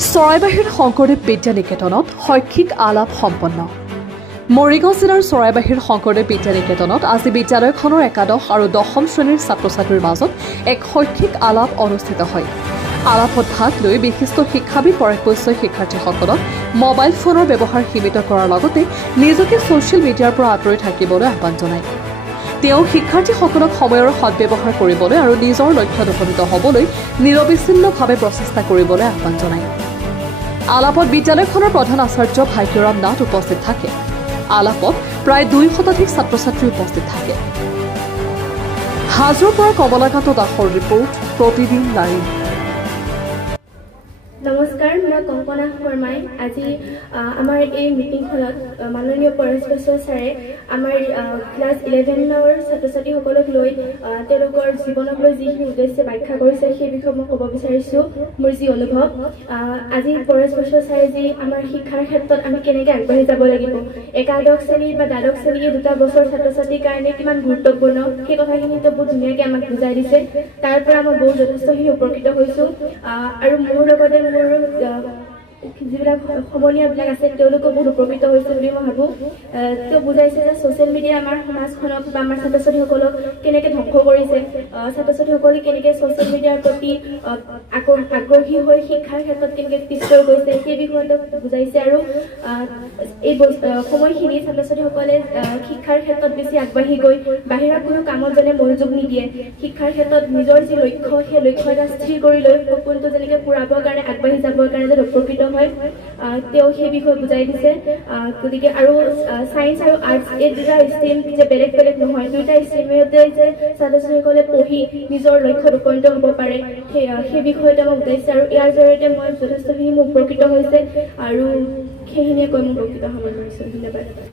চৰাইবাহীৰ শংকৰদেৱ বিদ্যা নিকেতনত শৈক্ষিক আলাপ সম্পন্ন। মৰিগাঁও জিলাৰ চৰাইবাহীৰ শংকৰদেৱ বিদ্যা নিকেতনত আজি বিদ্যালয়খনৰ একাদশ আৰু দশম শ্ৰেণীৰ ছাত্ৰ ছাত্ৰীৰ মাজত এক শৈক্ষিক আলাপ অনুষ্ঠিত হয়। আলাপত ভাগ লৈ বিশিষ্ট শিক্ষাবিদ পৰেশ বৈশ্যই শিক্ষাৰ্থীসকলক মোবাইল ফোনৰ ব্যৱহাৰ সীমিত কৰাৰ লগতে নিজকে ছ'চিয়েল মিডিয়াৰ পৰা আঁতৰি থাকিবলৈ আহ্বান জনায়। তেওঁ শিক্ষাৰ্থীসকলক সময়ৰ সদ্ব্যৱহাৰ কৰিবলৈ আৰু নিজৰ লক্ষ্যত উপনীত হ'বলৈ নিৰবিচ্ছিন্নভাৱে প্ৰচেষ্টা কৰিবলৈ আহ্বান জনায়। আলাপত বিদ্যালয়খনৰ প্ৰধান আচাৰ্য ভাগ্যৰাম নাথ উপস্থিত থাকে। আলাপত প্ৰায় 2 শতাধিক ছাত্ৰ ছাত্ৰী উপস্থিত থাকে। হাজোৰ পৰা কমলাকান্ত দাসৰ ৰিপৰ্ট, প্ৰতিদিন নাৰী। নমস্কাৰ, মই কংকনা শৰ্মাই আজি আমাৰ এই মিটিংখনত মাননীয় পৰেশ বৈশ্য ছাৰে আমাৰ ক্লাছ 11ৰ ছাত্ৰ ছাত্ৰীসকলক লৈ তেওঁলোকৰ জীৱনক লৈ যিখিনি উদ্দেশ্য ব্যাখ্যা কৰিছে সেই বিষয়ে মই ক'ব বিচাৰিছোঁ। মোৰ যি অনুভৱ, আজি পৰেশ বৈশ্য ছাৰে যি আমাৰ শিক্ষাৰ ক্ষেত্ৰত আমি কেনেকৈ আগবাঢ়ি যাব লাগিব, একাদশ শ্ৰেণী বা দ্বাদশ শ্ৰেণী এই 2 বছৰ ছাত্ৰ ছাত্ৰীৰ কাৰণে কিমান গুৰুত্বপূৰ্ণ সেই কথাখিনিতো বহুত ধুনীয়াকৈ আমাক বুজাই দিছে। তাৰ পৰা মই বহুত যথেষ্টখিনি উপকৃত হৈছোঁ আৰু মোৰ লগতে যিবিলাক সমনীয়াবিলাক আছে তেওঁলোকো বহুত উপকৃত হৈছে বুলি মই ভাবোঁ। তেওঁ বুজাইছে যে ছ'চিয়েল মিডিয়াই আমাৰ সমাজখনক বা আমাৰ ছাত্ৰ ছাত্ৰীসকলক কেনেকৈ ধ্বংস কৰিছে, ছাত্ৰ ছাত্ৰীসকলে কেনেকৈ ছ'চিয়েল মিডিয়াৰ প্ৰতি আগ্ৰহী হৈ শিক্ষাৰ ক্ষেত্ৰত কেনেকৈ পিছ পৰি গৈছে সেই বিষয়ে তেওঁ বুজাইছে। আৰু এই সময়খিনি ছাত্ৰ ছাত্ৰীসকলে শিক্ষাৰ ক্ষেত্ৰত বেছি আগবাঢ়ি গৈ বাহিৰা কোনো কামত যেনে মনোযোগ নিদিয়ে, শিক্ষাৰ ক্ষেত্ৰত নিজৰ যি লক্ষ্য সেই লক্ষ্য এটা স্থিৰ কৰি লৈ সপোনটো যেনেকৈ পূৰাবৰ কাৰণে আগবাঢ়ি যাবৰ কাৰণে যেন উপকৃত হয় তেওঁ সেই বিষয়ে বুজাই দিছে। গতিকে আৰু ছায়েন্স আৰু আৰ্টছ এই 2টা ষ্ট্ৰীম যে বেলেগ বেলেগ নহয়, 2টা ষ্ট্ৰীমতে যে ছাত্ৰ ছাত্ৰীসকলে পঢ়ি নিজৰ লক্ষ্যত উপনীত হ'ব পাৰে সেই বিষয়ে তেওঁ বুজাইছে। আৰু ইয়াৰ জৰিয়তে মই যথেষ্টখিনি মোৰ উপকৃত হৈছে আৰু সেইখিনিয়ে কৈ মই উপকৃত হ'ব পাৰিছোঁ। ধন্যবাদ।